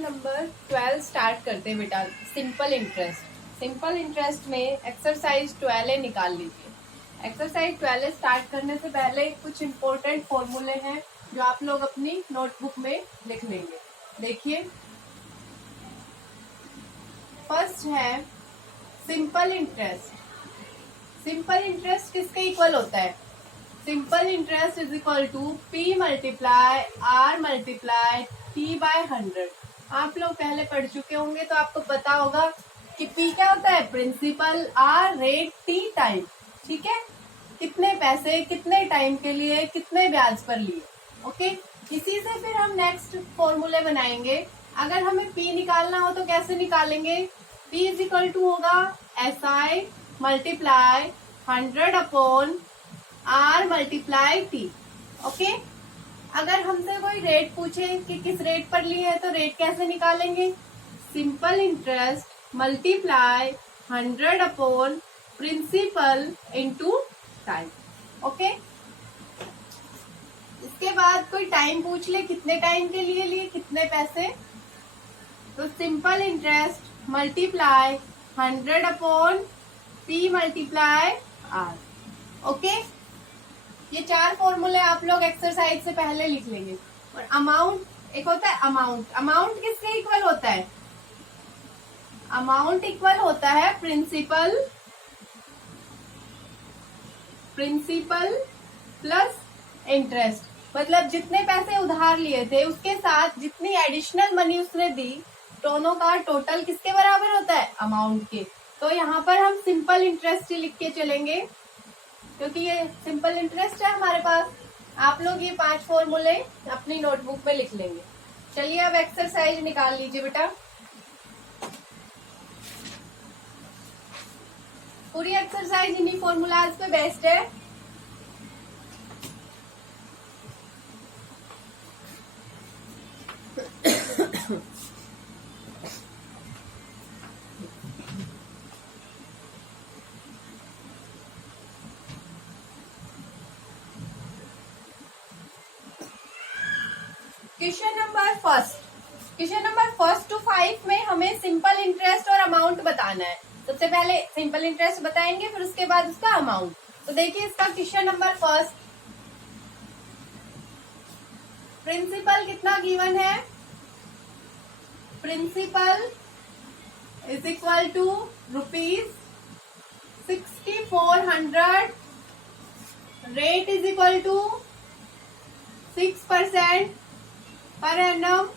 Question number 12 start करते हैं बेटा। सिंपल इंटरेस्ट में एक्सरसाइज 12 निकाल लीजिए। एक्सरसाइज 12 स्टार्ट करने से पहले कुछ इंपॉर्टेंट फॉर्मूले हैं जो आप लोग अपनी नोटबुक में लिख लेंगे। देखिए, फर्स्ट है सिंपल इंटरेस्ट। सिंपल इंटरेस्ट किसके इक्वल होता है? Simple interest is equal to P multiply R multiply T by 100। आप लोग पहले पढ़ चुके होंगे तो आपको पता होगा कि P क्या होता है? Principal, R rate, T time. ठीक है, कितने पैसे कितने टाइम के लिए कितने ब्याज पर लिए। ओके, इसी से फिर हम नेक्स्ट फॉर्मूले बनाएंगे। अगर हमें P निकालना हो तो कैसे निकालेंगे? P इज इक्वल टू होगा SI multiply 100 upon R multiply T। Okay, अगर हमसे कोई रेट पूछे कि किस रेट पर लिए है तो रेट कैसे निकालेंगे? Simple interest multiply 100 upon principal into time. Okay, इसके बाद कोई टाइम पूछ ले, कितने टाइम के लिए लिए कितने पैसे, तो simple interest multiply 100 upon P multiply R। Okay, ये चार फॉर्मूले आप लोग एक्सरसाइज से पहले लिख लेंगे। और अमाउंट, एक होता है अमाउंट। अमाउंट किसके इक्वल होता है? अमाउंट इक्वल होता है प्रिंसिपल प्लस इंटरेस्ट। मतलब जितने पैसे उधार लिए थे उसके साथ जितनी एडिशनल मनी उसने दी, दोनों का टोटल किसके बराबर होता है? अमाउंट के। तो यहाँ पर हम सिंपल इंटरेस्ट ही लिख के चलेंगे क्योंकि ये सिंपल इंटरेस्ट है हमारे पास। आप लोग ये 5 फॉर्मूले अपनी नोटबुक में लिख लेंगे। चलिए अब एक्सरसाइज निकाल लीजिए बेटा। पूरी एक्सरसाइज इन्हीं फॉर्मूलाज पे बेस्ड है। क्वेश्चन नंबर फर्स्ट टू 5 में हमें सिंपल इंटरेस्ट और अमाउंट बताना है। सबसे पहले सिंपल इंटरेस्ट बताएंगे, फिर उसके बाद उसका अमाउंट। तो देखिए इसका क्वेश्चन नंबर फर्स्ट, प्रिंसिपल कितना गिवन है? Principal is equal to ₹6400, rate is equal to 6% per annum,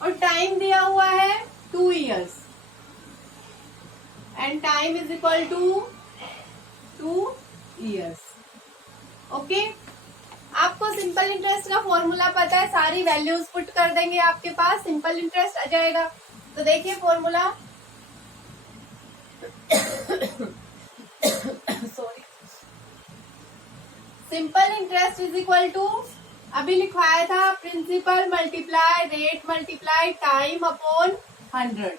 और टाइम दिया हुआ है 2 years and time is equal to 2 years। Okay, आपको सिंपल इंटरेस्ट का फॉर्मूला पता है, सारी वैल्यूज पुट कर देंगे, आपके पास सिंपल इंटरेस्ट आ जाएगा। तो देखिए formula sorry, simple interest is equal to, अभी लिखवाया था principal multiply rate multiply time upon 100।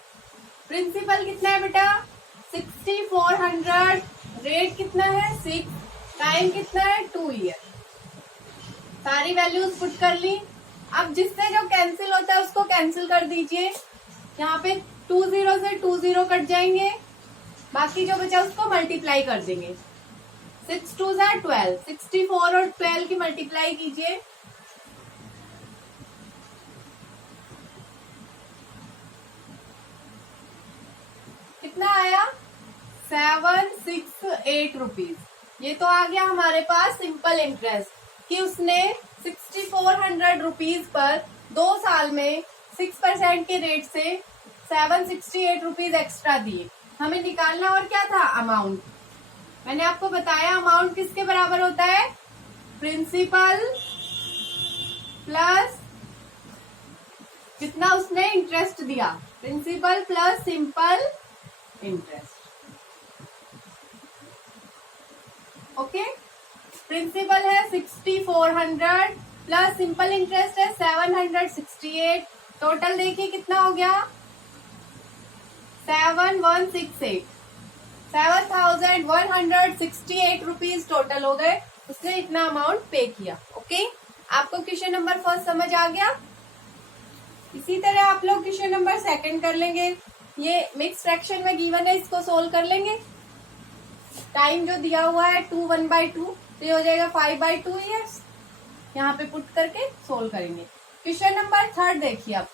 Principal कितना है बेटा? 6400, रेट कितना है 6, टाइम कितना है 2 year। सारी वैल्यूज पुट कर ली। अब जिससे जो कैंसिल होता है उसको कैंसिल कर दीजिए। यहाँ पे 2 0 से 2 0 कट जाएंगे, बाकी जो बचा उसको मल्टीप्लाई कर देंगे। 6 2 12, 64 और 12 की मल्टीप्लाई कीजिए। कितना आया? 768 रुपीज। ये तो आ गया हमारे पास सिंपल इंटरेस्ट कि उसने 6400 रुपीज पर 2 साल में 6% के रेट से 768 रुपीज एक्स्ट्रा दिए। हमें निकालना और क्या था? अमाउंट। मैंने आपको बताया अमाउंट किसके बराबर होता है? प्रिंसिपल प्लस जितना उसने इंटरेस्ट दिया, principal plus simple interest. Okay, principal है 6400 प्लस सिंपल इंटरेस्ट है 768। टोटल देखिए कितना हो गया? 7168 रुपीज टोटल हो गए। उसने इतना अमाउंट पे किया। ओके, आपको क्वेश्चन नंबर फर्स्ट समझ आ गया? इसी तरह आप लोग क्वेश्चन नंबर सेकंड कर लेंगे। ये मिक्स फ्रैक्शन में गिवन है, इसको सोल्व कर लेंगे। टाइम जो दिया हुआ है 2 1/2, तो ये हो जाएगा 5/2 ईयर्स। यहाँ पे पुट करके सोल्व करेंगे। क्वेश्चन नंबर थर्ड देखिए अब।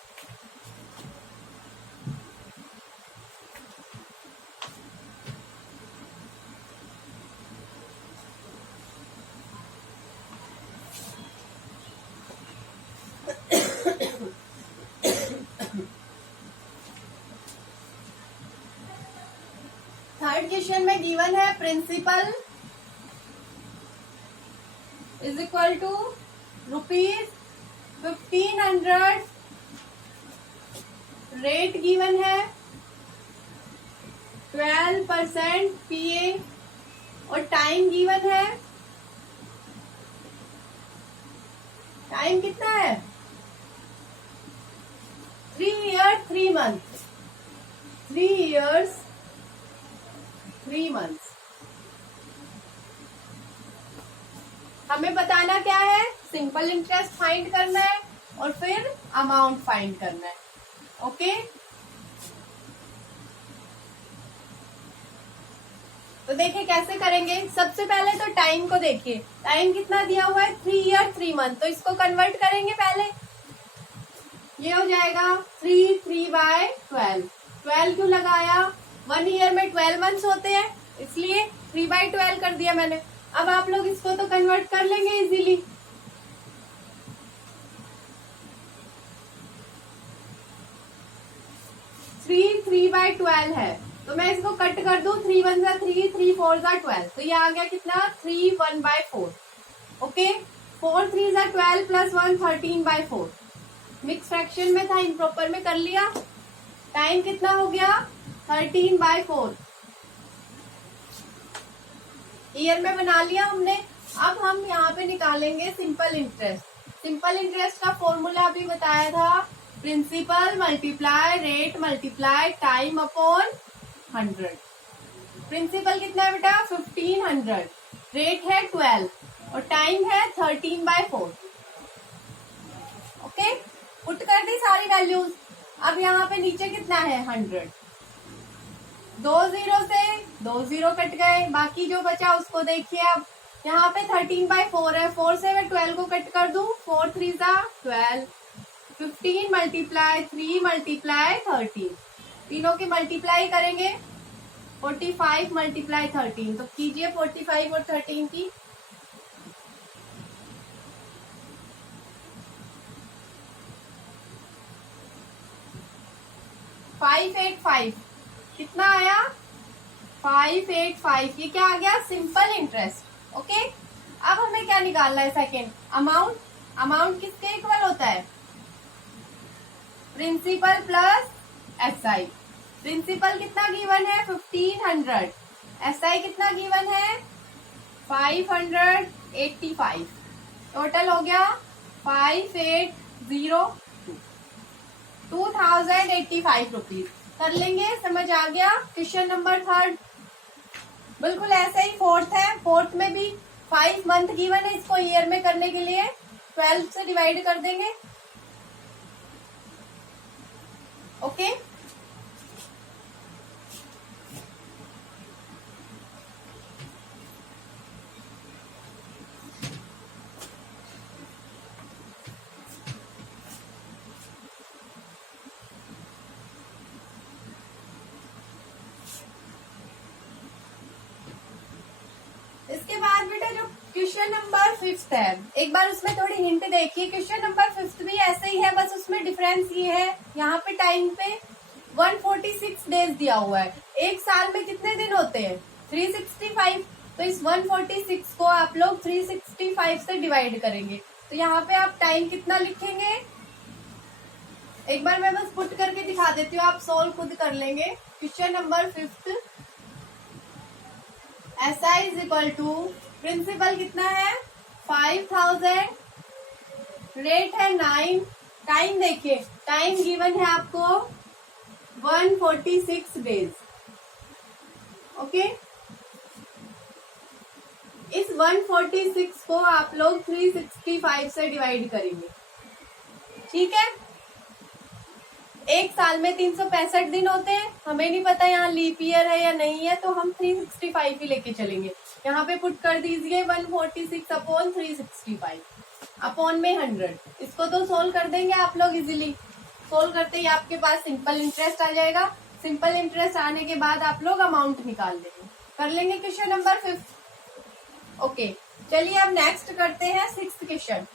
थर्ड क्वेश्चन में गिवन है principal is equal to ₹1500, rate given है 12% PA और टाइम गिवन है, टाइम कितना है 3 years 3 months, 3 years 3 months। हमें बताना क्या है, सिंपल इंटरेस्ट फाइंड करना है और फिर अमाउंट फाइंड करना है। ओके, तो देखिए कैसे करेंगे। सबसे पहले तो टाइम को देखिए, टाइम कितना दिया हुआ है 3 years 3 months, तो इसको कन्वर्ट करेंगे पहले। ये हो जाएगा 3/12। 12 क्यों लगाया, 1 year में 12 months होते हैं, इसलिए 3/12 कर दिया मैंने। अब आप लोग इसको तो कन्वर्ट कर लेंगे इजीली। थ्री बाई 12 है, तो मैं इसको कट कर दूं। 3 1 जा 3, 3 4 जा 12, तो ये आ गया कितना 3 1/4। ओके, 4 3 जा 12 प्लस 1 13/4। मिक्स फ्रैक्शन में था, इम्प्रॉपर में कर लिया। टाइम कितना हो गया 13/4, ईयर में बना लिया हमने। अब हम यहाँ पे निकालेंगे सिंपल इंटरेस्ट। सिंपल इंटरेस्ट का फॉर्मूला अभी बताया था, principal multiply rate multiply time upon 100। Principal कितना है बेटा 1500, रेट है 12 और टाइम है 13/4। ओके, पुट कर दी सारी वैल्यूज। अब यहाँ पे नीचे कितना है 100, 2 0 से 2 0 कट गए, बाकी जो बचा उसको देखिए। अब यहाँ पे 13/4 है, 4 से मैं 12 को कट कर दूं, 4 3 जा 12, 15 मल्टीप्लाई 3 मल्टीप्लाई 13, तीनों की मल्टीप्लाई करेंगे 45 मल्टीप्लाई 13, तो कीजिए 45 और 13 की। 585 कितना आया 585, ये क्या आ गया सिंपल इंटरेस्ट। ओके, अब हमें क्या निकालना है सेकेंड, अमाउंट। अमाउंट किसके इक्वल होता है, प्रिंसिपल प्लस एसआई। प्रिंसिपल कितना गिवन है 1500, एसआई कितना गिवन है 585, टोटल हो गया 5802, 2085 रुपीज। कर लेंगे, समझ आ गया। क्वेश्चन नंबर थर्ड बिल्कुल ऐसे ही फोर्थ है। फोर्थ में भी 5 मंथ गिवन है, इसको ईयर में करने के लिए 12 से डिवाइड कर देंगे। ओके, इसके बाद बेटा जो क्वेश्चन नंबर 5 है, एक बार उसमें थोड़ी हिंट देखिए। क्वेश्चन नंबर 5 भी ऐसे ही है, बस उसमें डिफरेंस ये है, यहाँ पे टाइम पे 146 डेज दिया हुआ है। एक साल में कितने दिन होते हैं 365, तो इस 146 को आप लोग 365 से डिवाइड करेंगे। तो यहाँ पे आप टाइम कितना लिखेंगे, एक बार मैं बस पुट करके दिखा देती हूँ, आप सोल्व खुद कर लेंगे। Question number 5, SI is equal to principal कितना है 5000, रेट है 9, टाइम देखिए, टाइम गिवन है आपको 146 डेज। ओके, इस 146 को आप लोग 365 से डिवाइड करेंगे। ठीक है, एक साल में 365 दिन होते हैं, हमें नहीं पता यहाँ लीप ईयर है या नहीं है, तो हम 365 ही लेके चलेंगे। यहाँ पे पुट कर दीजिए 146 अपॉन 365 अपॉन में 100। इसको तो सोल्व कर देंगे आप लोग इजीली। सोल्व करते ही आपके पास सिंपल इंटरेस्ट आ जाएगा। सिंपल इंटरेस्ट आने के बाद आप लोग अमाउंट निकाल लेंगे। कर लेंगे क्वेश्चन नंबर 5। ओके, चलिए अब नेक्स्ट करते हैं 6th क्वेश्चन।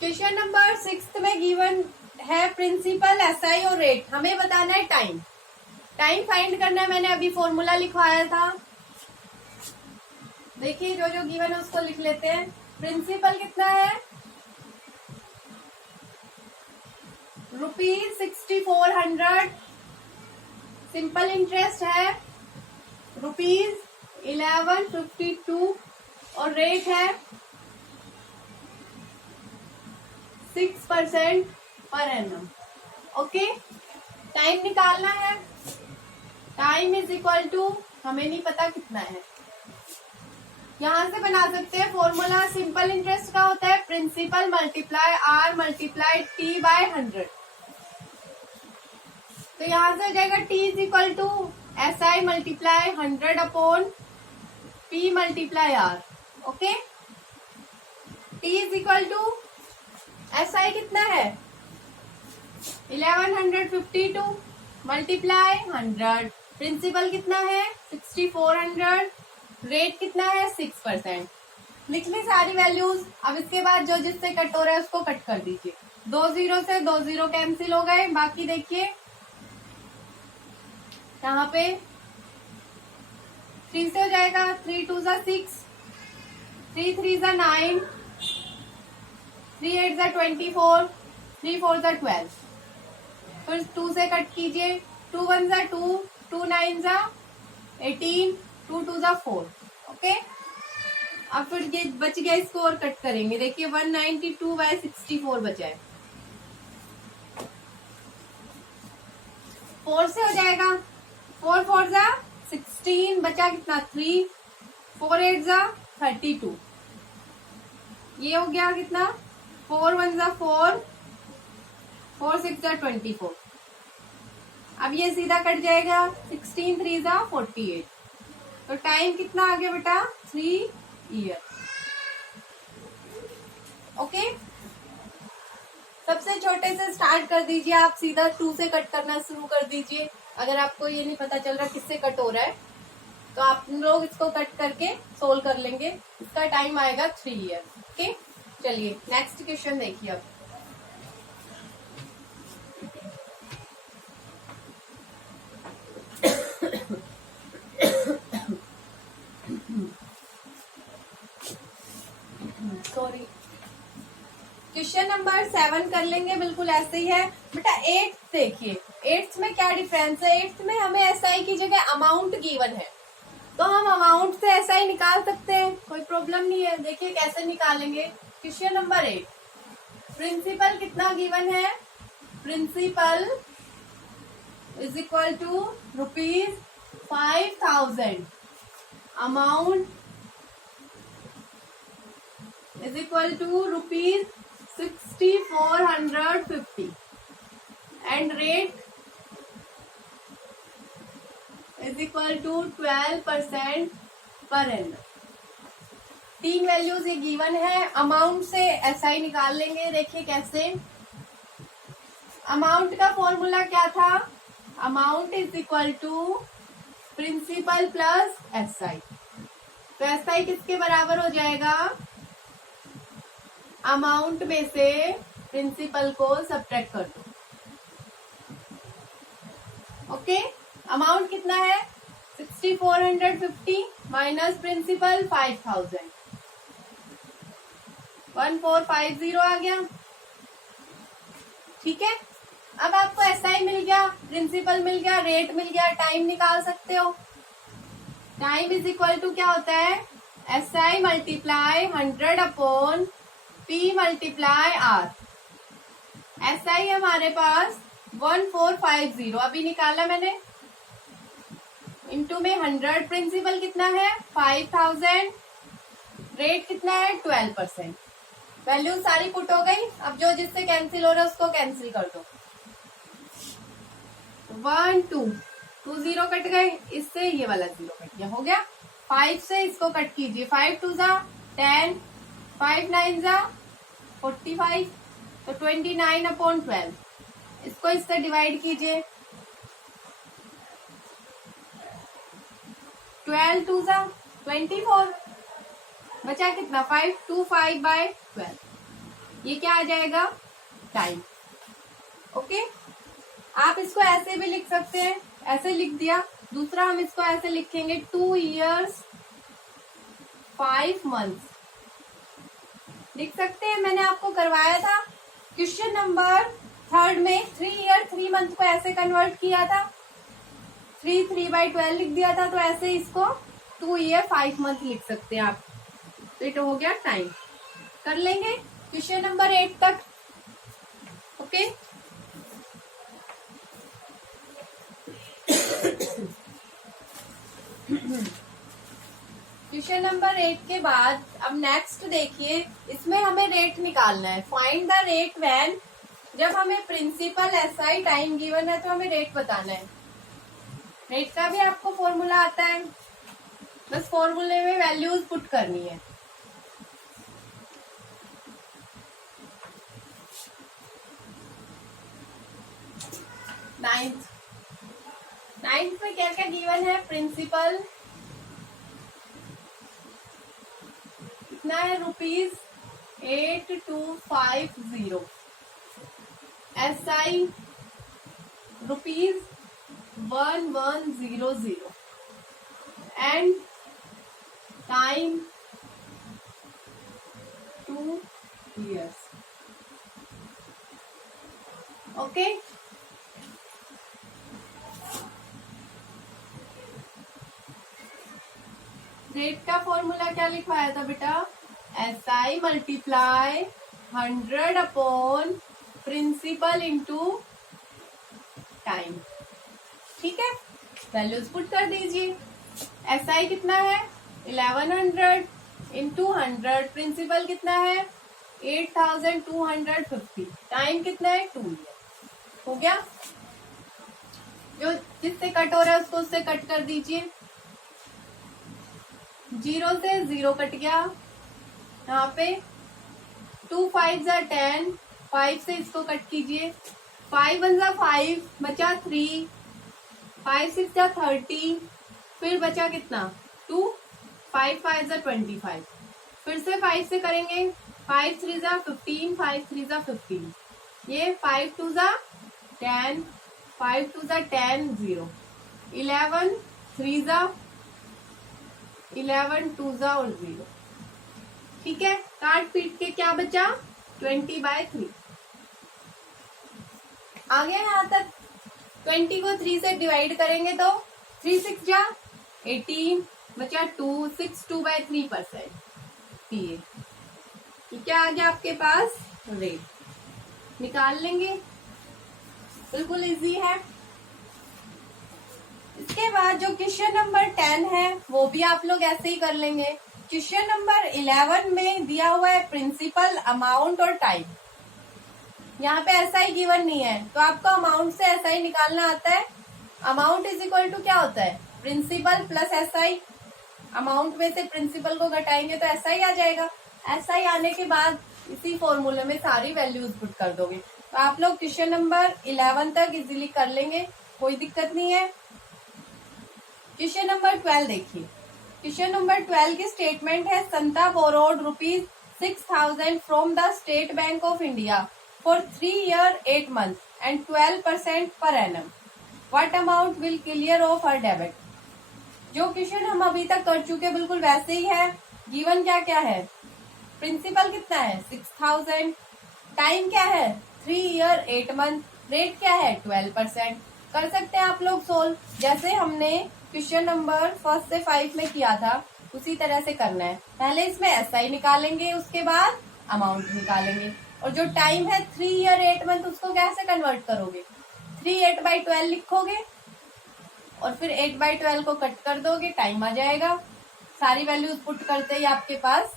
क्वेश्चन नंबर 6 में गिवन है प्रिंसिपल, एसआई और रेट। हमें बताना है टाइम। टाइम फाइंड करना है। मैंने अभी फॉर्मूला लिखवाया था, देखिए जो जो गिवन है उसको लिख लेते हैं। प्रिंसिपल कितना है, ₹6400। सिंपल इंटरेस्ट है ₹1152 और रेट है 6% पर एनम। ओके, टाइम निकालना है। टाइम इज इक्वल टू, हमें नहीं पता कितना है, यहां से बना सकते हैं फॉर्मूला। सिंपल इंटरेस्ट का होता है principal multiply R multiply T by 100। तो यहां से हो जाएगा T is equal to S I multiply 100 upon P multiply R. Okay, T is equal to S I कितना है 1152 मल्टीप्लाई 100। प्रिंसिपल कितना है 6400। रेट कितना है 6%। लिख ली सारी वैल्यूज। अब इसके बाद जो जिससे कट हो रहा है उसको कट कर दीजिए। 2 0 से 2 0 कैंसिल हो गए। बाकी देखिए यहाँ पे 3 से हो जाएगा 3 2 जा 6, 3 3 जा 9, 3 8 जा 24, 3 4 जा 12। फिर 2 से कट कीजिए। 2 1 जा 2, 2 9 जा 18, 2 2 जा 4। ओके, अब फिर ये बच गया, इसको और कट करेंगे। देखिए 192/64 बचा है। 4 से हो जाएगा 4 4 जा 16, बचा कितना 3, 4 8 जा 32। ये हो गया कितना 4 1 जा 4, 4 6 जा 24। अब ये सीधा कट जाएगा 16 3 जा 48। तो टाइम कितना आ गया बेटा 3 ईयर। ओके, सबसे छोटे से स्टार्ट कर दीजिए आप, सीधा 2 से कट करना शुरू कर दीजिए। अगर आपको ये नहीं पता चल रहा किससे कट हो रहा है तो आप लोग इसको कट करके सोल्व कर लेंगे। इसका टाइम आएगा 3 ईयर। ओके, चलिए नेक्स्ट क्वेश्चन देखिए। अब सॉरी, क्वेश्चन नंबर 7 कर लेंगे। बिल्कुल ऐसे ही है बेटा। 8th देखिए, 8th में क्या डिफरेंस है। 8th में हमें एसआई की जगह अमाउंट गिवन है, तो हम अमाउंट से एसआई निकाल सकते हैं, कोई प्रॉब्लम नहीं है। देखिए कैसे निकालेंगे। क्वेश्चन नंबर 8, प्रिंसिपल कितना गिवन है। Principal is equal to ₹5000। Amount is equal to ₹6450 and rate is equal to 12% per annum। 3 values ये गिवन है। अमाउंट से एसआई निकाल लेंगे। देखिए कैसे। अमाउंट का फॉर्मूला क्या था, amount is equal to principal plus SI. तो एसआई किसके बराबर हो जाएगा, अमाउंट में से प्रिंसिपल को सब्ट्रैक्ट कर दो। ओके, अमाउंट कितना है 6450 माइनस प्रिंसिपल 5000, 1450 आ गया। ठीक है, अब आपको एसआई मिल गया, प्रिंसिपल मिल गया, रेट मिल गया, टाइम निकाल सकते हो। टाइम इज इक्वल टू क्या होता है, SI multiply 100 upon P multiply R. SI हमारे पास 1450 अभी निकाला मैंने, इंटू में 100, प्रिंसिपल कितना है 5000, रेट कितना है 12%। वैल्यू सारी पुट हो गई। अब जो जिससे कैंसिल हो रहा है उसको कैंसिल कर दो। 1 2 2 जीरो कट गए, इससे ये वाला जीरो कट गया, हो गया। 5 से इसको कट कीजिए, 5 2 जा 10, 5 9 जा 45, तो 29/12। इसको इससे डिवाइड कीजिए, 12 2 जा 24, बचा कितना 525/12। ये क्या आ जाएगा टाइम। ओके, आप इसको ऐसे भी लिख सकते हैं, ऐसे लिख दिया। दूसरा हम इसको ऐसे लिखेंगे 2 years 5 months लिख सकते हैं। मैंने आपको करवाया था क्वेश्चन नंबर 3 में 3 year 3 month को ऐसे कन्वर्ट किया था, 3/12 लिख दिया था, तो ऐसे इसको 2 year 5 month लिख सकते हैं आप। तो ये तो हो गया टाइम। कर लेंगे क्वेश्चन नंबर 8 तक। ओके, क्वेश्चन नंबर 8 के बाद अब नेक्स्ट देखिए, इसमें हमें रेट निकालना है। फाइंड द रेट व्हेन, जब हमें प्रिंसिपल एसआई टाइम गिवन है तो हमें रेट बताना है। रेट का भी आपको फॉर्मूला आता है, बस फॉर्मूले में वैल्यूज पुट करनी है। नाइन्थ में क्या क्या गिवन है? प्रिंसिपल कितना है ₹8250, SI ₹1100 and time 2 years। Okay, rate का फॉर्मूला क्या लिखवाया था बेटा? SI multiply 100 upon principal into time. ठीक है, वैल्यूज पुट कर दीजिए। SI कितना है 1100 इंटू 100, प्रिंसिपल कितना है 8250, टाइम कितना है 2 years। हो गया, जो जिससे कट हो रहा है उसको उससे कट कर दीजिए। 0 से 0 कट गया, यहाँ पे 2 5 जा 10, 5 से इसको कट कीजिए, 5 1 जा 5, बचा 3, 5 6 जा 30, फिर बचा कितना 2, 5 5 जा 25, फिर से 5 से करेंगे, 5 3 जा 15, 5 3 जा 15, ये 5 2 जा 10, 5 2 जा 10 0, 11 3 जा 11 2 जा और 0। ठीक है, काट पीट के क्या बचा 20/3। आ गया यहाँ तक। 20 को 3 से डिवाइड करेंगे तो 3 6 जा 18, बचा 2, 62/3%। क्या आ गया आपके पास? रेट निकाल लेंगे, बिल्कुल इजी है। इसके बाद जो क्वेश्चन नंबर 10 है वो भी आप लोग ऐसे ही कर लेंगे। क्वेश्चन नंबर 11 में दिया हुआ है प्रिंसिपल, अमाउंट और टाइम। यहाँ पे SI गिवन नहीं है तो आपको अमाउंट से SI निकालना आता है। अमाउंट इज इक्वल टू क्या होता है? Principal plus SI। अमाउंट में से प्रिंसिपल को घटाएंगे तो SI आ जाएगा। SI आने के बाद इसी फॉर्मूले में सारी वैल्यूज पुट कर दोगे। तो आप लोग क्वेश्चन नंबर 11 तक इजीली कर लेंगे, कोई दिक्कत नहीं है। क्वेश्चन नंबर 12 देखिए। क्वेश्चन नंबर 12 की स्टेटमेंट है, Santa borrowed ₹6000 from the State Bank of India for 3 year 8 months and 12% पर annum. What amount will clear of her debit. जो क्वेश्चन हम अभी तक कर चुके बिल्कुल वैसे ही है। गिवन क्या क्या है? प्रिंसिपल कितना है 6000, टाइम क्या है 3 year 8 month, रेट क्या है 12%। कर सकते हैं आप लोग सोल्व, जैसे हमने क्वेश्चन नंबर 1 से 5 में किया था उसी तरह से करना है। पहले इसमें SI निकालेंगे, उसके बाद अमाउंट निकालेंगे, और जो टाइम है 3 year 8 month उसको कैसे कन्वर्ट करोगे? 3 8/12 लिखोगे, और फिर 8/12 को कट कर दोगे, टाइम आ जाएगा। सारी वैल्यूज पुट करते ही आपके पास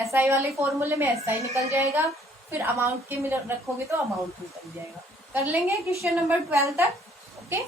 SI वाले फॉर्मूले में SI निकल जाएगा, फिर अमाउंट के रखोगे तो अमाउंट निकल जाएगा। कर लेंगे क्वेश्चन नंबर 12 तक। ओके।